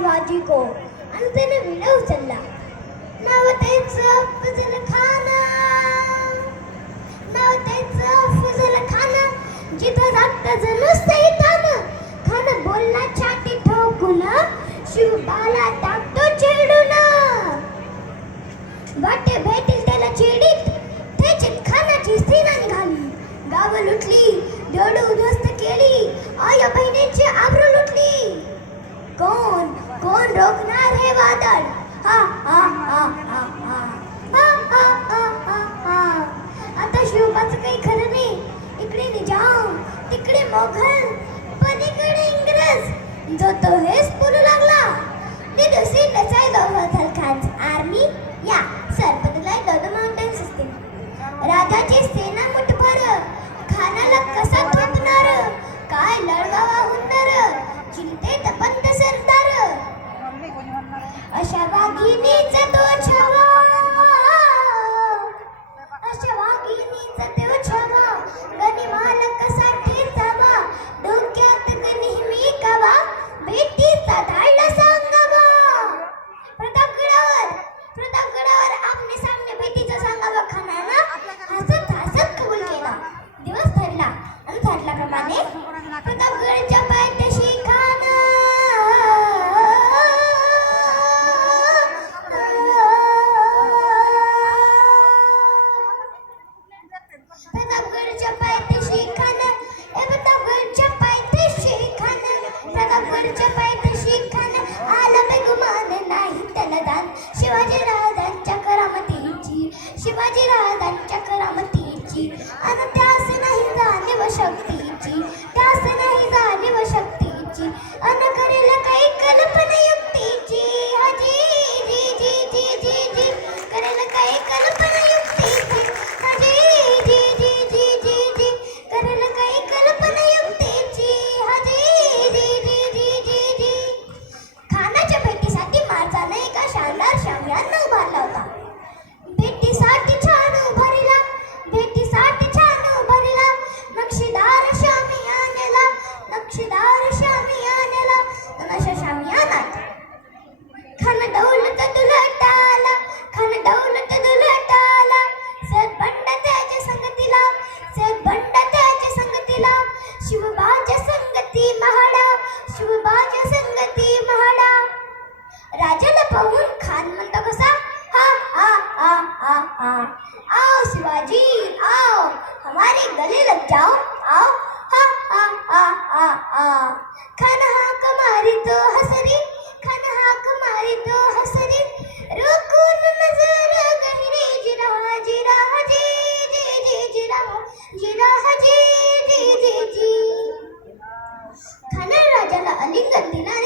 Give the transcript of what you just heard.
शिवाजी को आणि त्याने विडा उचलला. नाव त्याचं फजल खान, नाव त्याचं फजल खान. जिथं जात जणू सैतान. खान बोलला छाती ठोकून, शिवबाला टाकतो चिडून. वाटे भेटील त्याला चिडीत, त्याची खानाची सेना निघाली. गाव लुटली, देवड उद्ध्वस्त केली, आया बहिणीची आबरू लुटली. कोण कोण रोखणार हे वादळ? हा हा हा हा हा हा हा हा हा हा. आता शिवबाचं काही खरं नाही. इकडे निजाम, तिकडे मोघल, पण इकडे इंग्रज. जो तो हेच बोलू लागला. Did you see the side of Fazal Khan's army? Yeah, sir, but the light of the mountain system. राजाची सेना मुठभर, खानाला कसा थोपणार? काय लढवावा होणार? चिंतेत पंत सरदार. अशा वाघिणीचा तो छावा, अशा वाघिणीचा तो छावा. गनिमाल कसा ठेचावा, डोक्यात नेहमी कावा. बेटीचा धाडला सांगावा. प्रतापगडावर आमने सामने बेटीचा सांगावा. खानानं हसत हसत कबूल केला. दिवस ठरला आणि ठरल्याप्रमाणे प्रतापगडच्या पायथ्याशी खान. प्रतापगडच्या पायथ्याशी खान, प्रतापगडच्या पायथ्याशी खान, प्रतापगडच्या पायथ्याशी खान. आला बेगुमान नाही त्याला दान. शिवाजी राजांच्या करामतीची, शिवाजी राजांच्या करामतीची. आणि त्यास नाही जाणीव शक्तीची, त्यास नाही जाणीव शक्तीची. अन करेल काही कल्पना युक्तीची. हाजी जी जी जी जी जी, करेल काही कल्पना युक्तीची. हाजी जी जी जी जी जी, करेल काही कल्पना युक्तीची. हाजी जी जी जी जी जी. खानाच्या भेटीसाठी माणसाने एका शानदार शामियाना उभारला होता. भेटीसाठी छान उभारला, भेटीसाठी छान उभारला. नक्षीदार शामियानाला, नक्षीदार शामियानाला. अशा शामियानात खान दौलत दुलटाला, खान दौलत दुलटाला. सद बंड त्याच्या संगतीला, सद बंड त्याच्या संगतीला. शिवबाच्या संगती महाडा, शिवबाच्या संगती महाडा. राजाला पाहून खान म्हणतो कसा, हा हा हा हा हा. आओ शिवाजी आओ, हमारे गले लग जाओ. आओ हा हा हा हा हा. खान हाक मारी तो हसरी, खान हाक मारी तो हसरी. रोकून नजर गहिरी, जिरा जिरा जी जी जी जिरा, जिरा जी जी जी जी. खान राजाला आलिंगन दिला.